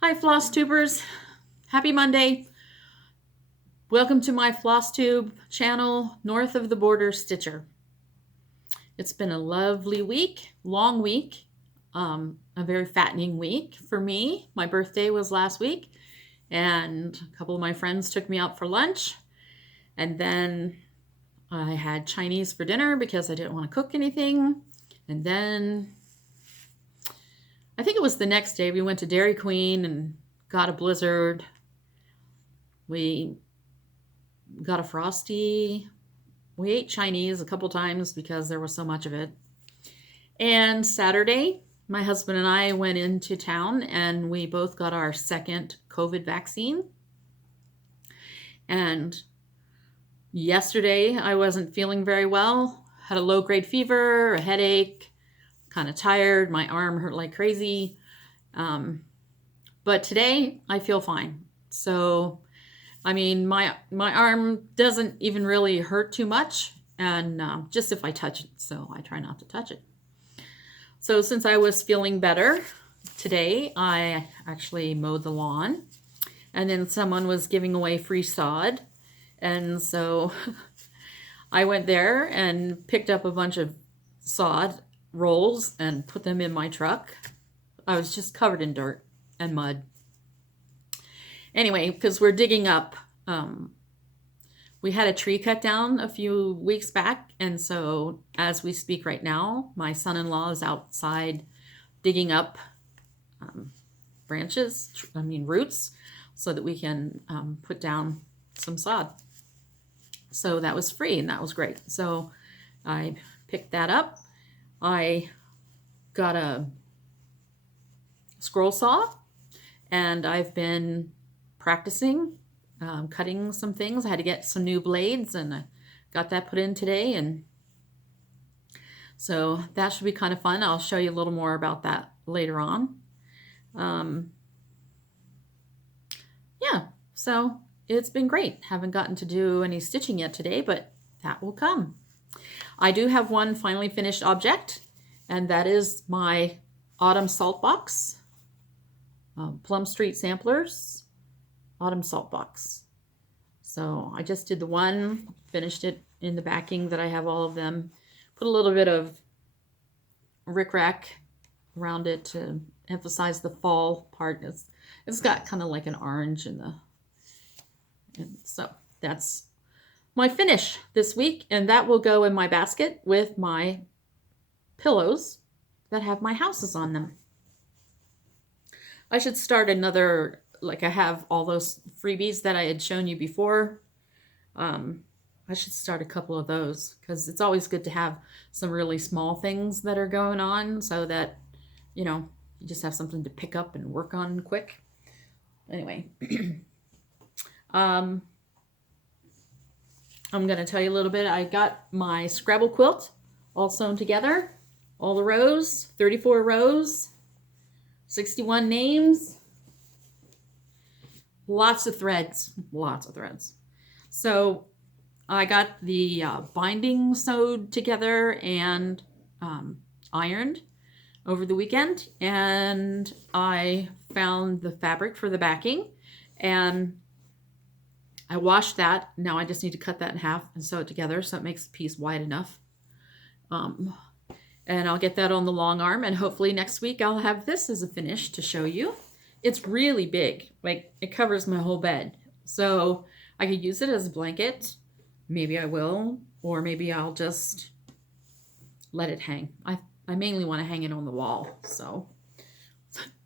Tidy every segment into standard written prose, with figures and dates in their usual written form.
Hi floss tubers, happy Monday. Welcome to my Flosstube channel, North of the Border Stitcher. It's been a lovely week, long week, a very fattening week for me. My birthday was last week and a couple of my friends took me out for lunch, and then I had Chinese for dinner because I didn't want to cook anything. And then I think it was the next day we went to Dairy Queen and got a blizzard. We got a Frosty. We ate Chinese a couple times because there was so much of it. And Saturday, my husband and I went into town and we both got our second COVID vaccine. And yesterday, I wasn't feeling very well. Had a low-grade fever, a headache, kind of tired. My arm hurt like crazy. But today, I feel fine. So I mean, my arm doesn't even really hurt too much, and just if I touch it, so I try not to touch it. So since I was feeling better today, I actually mowed the lawn, and then someone was giving away free sod, and so I went there and picked up a bunch of sod rolls and put them in my truck. I was just covered in dirt and mud. Anyway, because we're digging up, we had a tree cut down a few weeks back, and so as we speak right now, my son-in-law is outside digging up roots, so that we can put down some sod. So that was free, and that was great. So I picked that up. I got a scroll saw, and I've been practicing cutting some things. I had to get some new blades, and I got that put in today, and so that should be kind of fun. I'll show you a little more about that later on. Yeah, so it's been great. Haven't gotten to do any stitching yet today, but that will come. I do have one finally finished object, and that is my Autumn Saltbox, Plum Street Samplers Autumn Saltbox. So I just did the one, finished it in the backing that I have all of them. Put a little bit of rickrack around it to emphasize the fall part. It's got kind of like an orange in the, and so that's my finish this week, and that will go in my basket with my pillows that have my houses on them. I should start another, like I have all those freebies that I had shown you before. I should start a couple of those because it's always good to have some really small things that are going on so that, you know, you just have something to pick up and work on quick. Anyway, I'm going to tell you a little bit. I got my Scrabble Quilt all sewn together, all the rows, 34 rows, 61 names. Lots of threads. So I got the binding sewed together and ironed over the weekend, and I found the fabric for the backing, and I washed that. Now I just need to cut that in half and sew it together so it makes the piece wide enough. And I'll get that on the long arm, and hopefully next week I'll have this as a finish to show you. It's really big, like it covers my whole bed. So I could use it as a blanket. Maybe I will, or maybe I'll just let it hang. I mainly want to hang it on the wall, so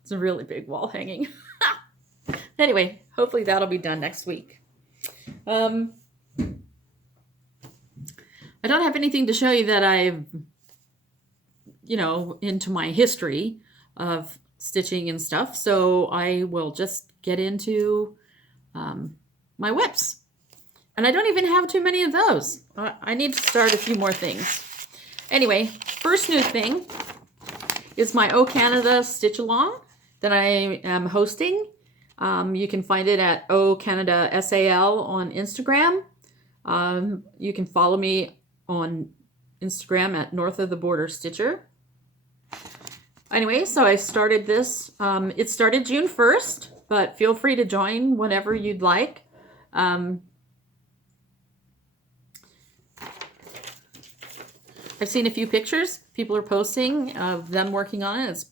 it's a really big wall hanging. Anyway, hopefully that'll be done next week. I don't have anything to show you that I've, into my history of stitching and stuff, so I will just get into my WIPS. And I don't even have too many of those. I need to start a few more things. Anyway, first new thing is my O Canada Stitch Along that I am hosting. You can find it at O Canada SAL on Instagram. You can follow me on Instagram at North of the Border Stitcher. Anyway, so I started this. It started June 1st, but feel free to join whenever you'd like. I've seen a few pictures people are posting of them working on it.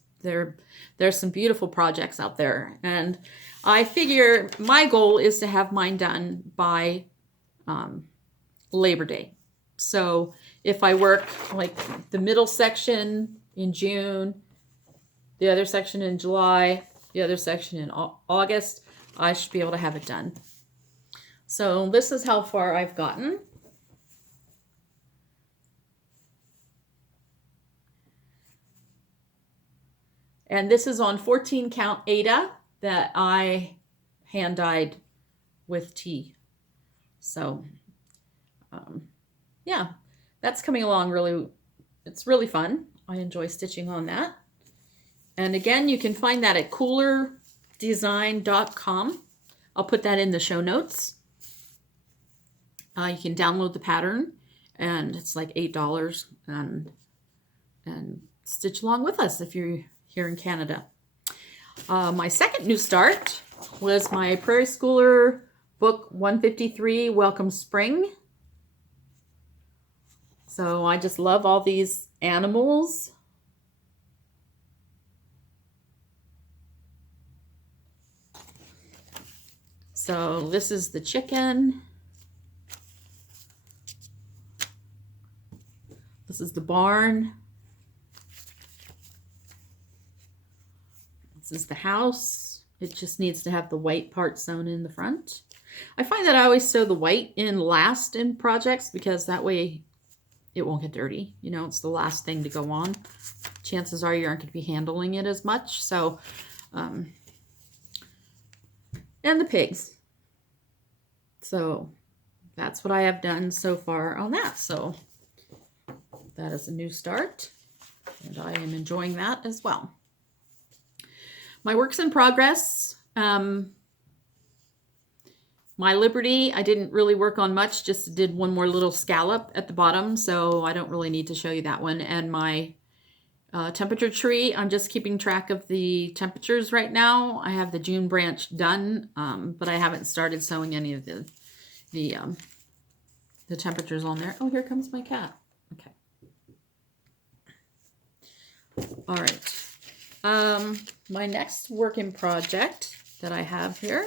There's some beautiful projects out there. And I figure my goal is to have mine done by Labor Day. So if I work like the middle section in June, the other section in July, the other section in August, I should be able to have it done. So this is how far I've gotten. And this is on 14 count Eyre that I hand dyed with tea. So yeah, that's coming along really, it's really fun. I enjoy stitching on that. And again, you can find that at coolerdesign.com. I'll put that in the show notes. You can download the pattern, and it's like $8, and stitch along with us if you're here in Canada. My second new start was my Prairie Schooler book 153, Welcome Spring. So I just love all these animals. So this is the chicken. This is the barn. This is the house. It just needs to have the white part sewn in the front. I find that I always sew the white in last in projects because that way it won't get dirty. You know, it's the last thing to go on. Chances are you aren't going to be handling it as much. So, and the pigs. So that's what I have done so far on that. So that is a new start, and I am enjoying that as well. My works in progress. My Liberty, I didn't really work on much, just did one more little scallop at the bottom, so I don't really need to show you that one. And my temperature tree, I'm just keeping track of the temperatures right now. I have the June branch done, but I haven't started sewing any of the temperatures on there. Oh, here comes my cat. Okay. All right. My next working project that I have here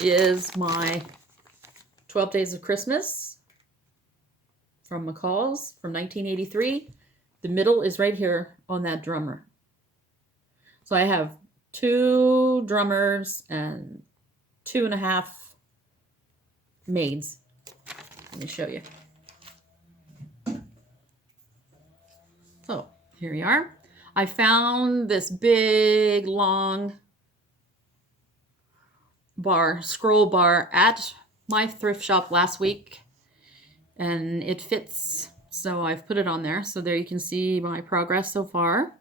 is my 12 Days of Christmas from McCall's from 1983. The middle is right here on that drummer. So I have 2 drummers and 2.5 maids. Let me show you. So here we are. I found this big long bar, scroll bar at my thrift shop last week, and it fits, so I've put it on there. So there you can see my progress so far.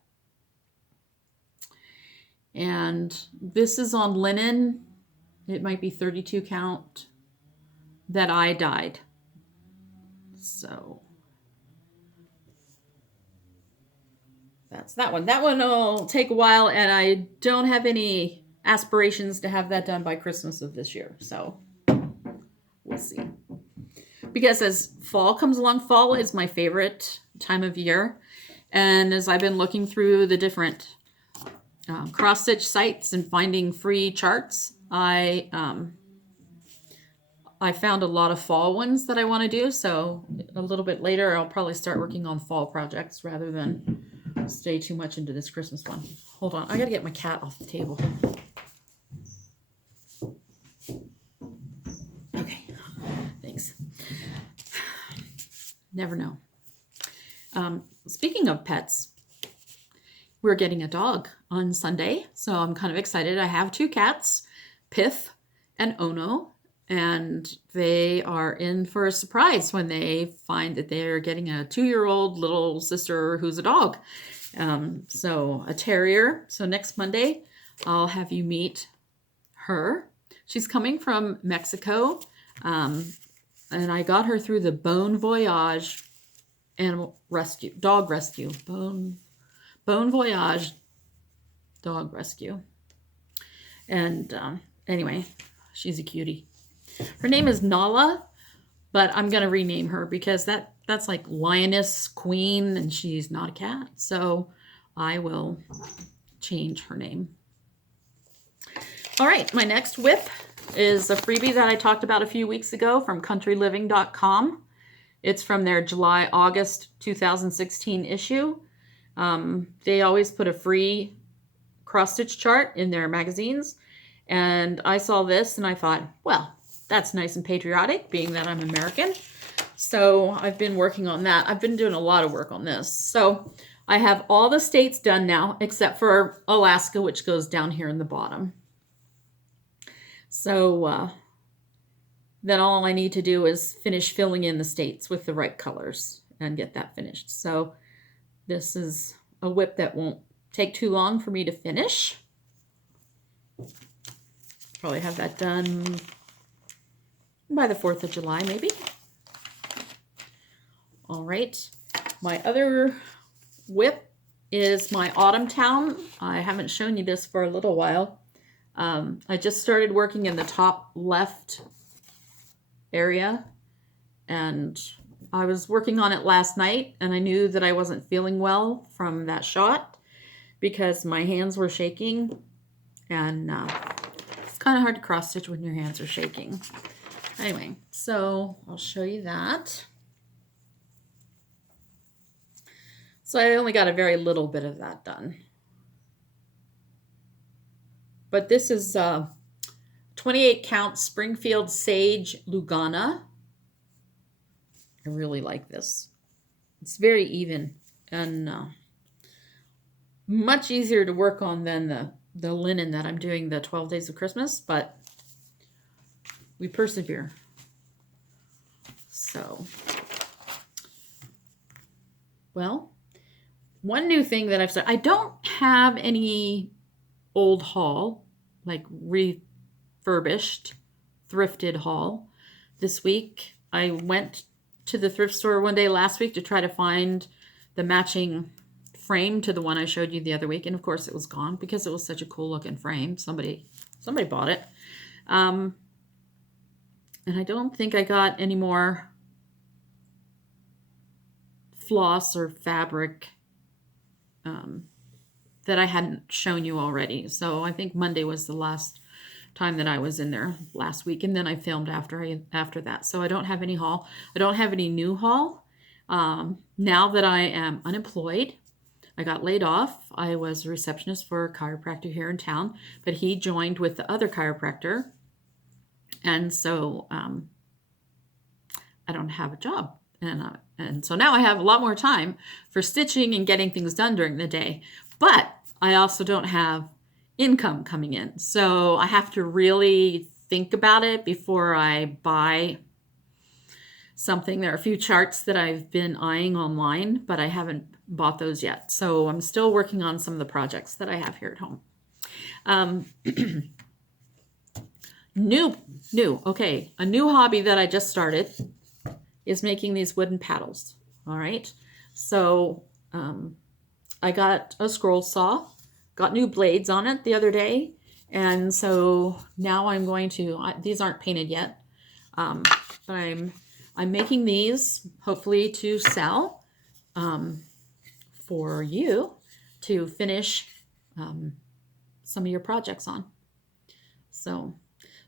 And this is on linen. It might be 32 count that I dyed. So that's that one. That one will take a while, and I don't have any aspirations to have that done by Christmas of this year. So we'll see. Because as fall comes along, fall is my favorite time of year. And as I've been looking through the different cross-stitch sites and finding free charts, I found a lot of fall ones that I want to do. So a little bit later, I'll probably start working on fall projects rather than stay too much into this Christmas one. Hold on, I gotta get my cat off the table. Okay, thanks. Never know. Speaking of pets, we're getting a dog on Sunday, so I'm kind of excited. I have 2 cats, Pith and Ono, and they are in for a surprise when they find that they're getting a 2-year-old little sister who's a dog. So a terrier. So next Monday, I'll have you meet her. She's coming from Mexico, and I got her through the Bon Voyage animal rescue, dog rescue, Bon Voyage dog rescue. And anyway, she's a cutie. Her name is Nala, but I'm going to rename her because that's like lioness queen, and she's not a cat. So I will change her name. All right, my next WIP is a freebie that I talked about a few weeks ago from countryliving.com. It's from their July-August 2016 issue. They always put a free cross-stitch chart in their magazines. And I saw this and I thought, well, that's nice and patriotic, being that I'm American. So I've been working on that. I've been doing a lot of work on this. So I have all the states done now, except for Alaska, which goes down here in the bottom. So then all I need to do is finish filling in the states with the right colors and get that finished. So this is a WIP that won't take too long for me to finish. Probably have that done by the 4th of July, maybe. All right. My other WIP is my Autumn Town. I haven't shown you this for a little while. I just started working in the top left area, and I was working on it last night, and I knew that I wasn't feeling well from that shot because my hands were shaking, and it's kind of hard to cross stitch when your hands are shaking. Anyway, so I'll show you that. So I only got a very little bit of that done. But this is 28 count Springfield Sage Lugana. I really like this. It's very even and much easier to work on than the linen that I'm doing the 12 Days of Christmas, but we persevere. So, well, one new thing that I've started, I don't have any old haul, like refurbished, thrifted haul this week. I went to the thrift store one day last week to try to find the matching frame to the one I showed you the other week, and of course it was gone because it was such a cool looking frame. Somebody bought it. And I don't think I got any more floss or fabric that I hadn't shown you already. So I think Monday was the last time that I was in there last week, and then I filmed after that. So I don't have any haul. I don't have any new haul. Now that I am unemployed, I got laid off. I was a receptionist for a chiropractor here in town, but he joined with the other chiropractor, and so I don't have a job. And so now I have a lot more time for stitching and getting things done during the day. But I also don't have income coming in. So I have to really think about it before I buy something. There are a few charts that I've been eyeing online, but I haven't bought those yet. So I'm still working on some of the projects that I have here at home. Okay, a new hobby that I just started is making these wooden paddles. All right, so I got a scroll saw, got new blades on it the other day, and so now I'm going to, these aren't painted yet, but I'm making these hopefully to sell for you to finish some of your projects on. So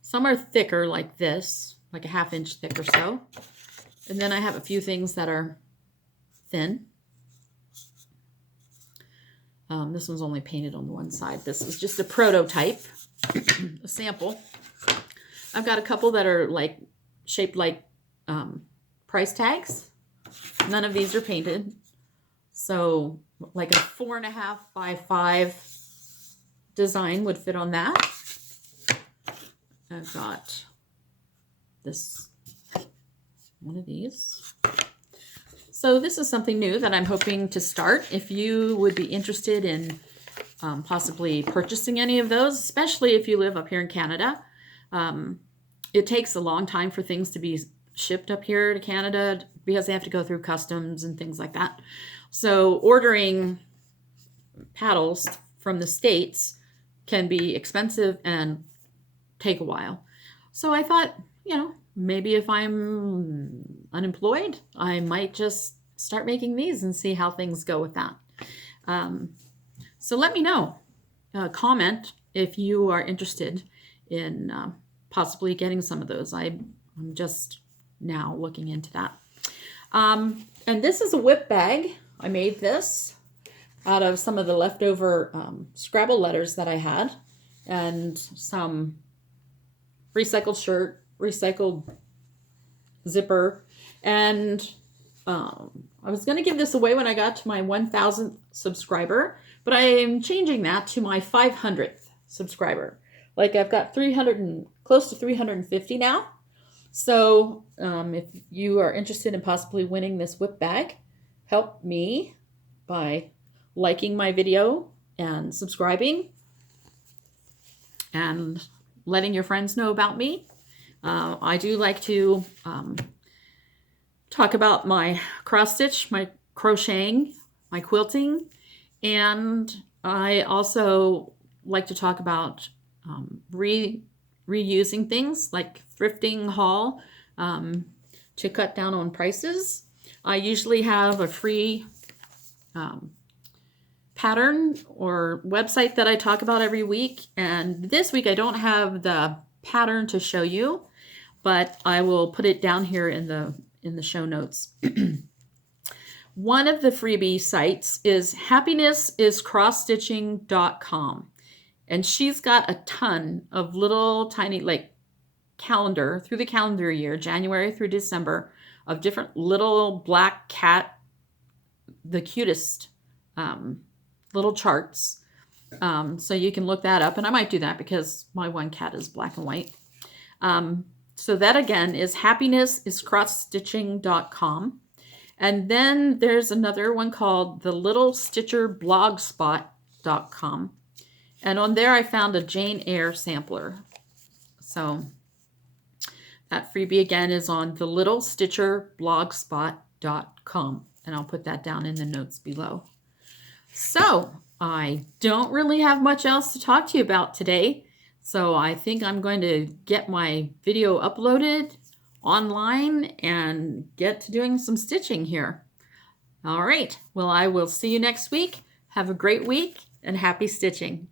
some are thicker like this, like a 1/2 inch thick or so. And then I have a few things that are thin. This one's only painted on the one side. This is just a prototype, a sample. I've got a couple that are like shaped like price tags. None of these are painted. So like a 4.5 by 5 design would fit on that. I've got this one of these. So this is something new that I'm hoping to start. If you would be interested in possibly purchasing any of those, especially if you live up here in Canada, it takes a long time for things to be shipped up here to Canada because they have to go through customs and things like that. So ordering paddles from the States can be expensive and take a while. So I thought, you know, maybe if I'm unemployed, I might just start making these and see how things go with that. So let me know. Comment if you are interested in possibly getting some of those. I'm just now looking into that. And this is a WIP bag. I made this out of some of the leftover Scrabble letters that I had, and some recycled shirt, recycled zipper, and I was going to give this away when I got to my 1,000th subscriber, but I am changing that to my 500th subscriber. Like, I've got close to 350 now. So if you are interested in possibly winning this WIP bag, help me by liking my video and subscribing and letting your friends know about me. I do like to talk about my cross stitch, my crocheting, my quilting, and I also like to talk about reusing things like thrifting haul to cut down on prices. I usually have a free pattern or website that I talk about every week, and this week I don't have the pattern to show you, but I will put it down here in the show notes. One of the freebie sites is happinessiscrossstitching.com, and she's got a ton of little tiny, like, calendar through the calendar year, January through December, of different little black cat, the cutest little charts. So you can look that up, and I might do that because my one cat is black and white. So that again is happinessiscrossstitching.com. And then there's another one called the Little Stitcher Blogspot.com. And on there I found a Jane Eyre sampler. So that freebie again is on the Little Stitcher Blogspot.com. And I'll put that down in the notes below. So I don't really have much else to talk to you about today. So I think I'm going to get my video uploaded online and get to doing some stitching here. All right. Well, I will see you next week. Have a great week and happy stitching.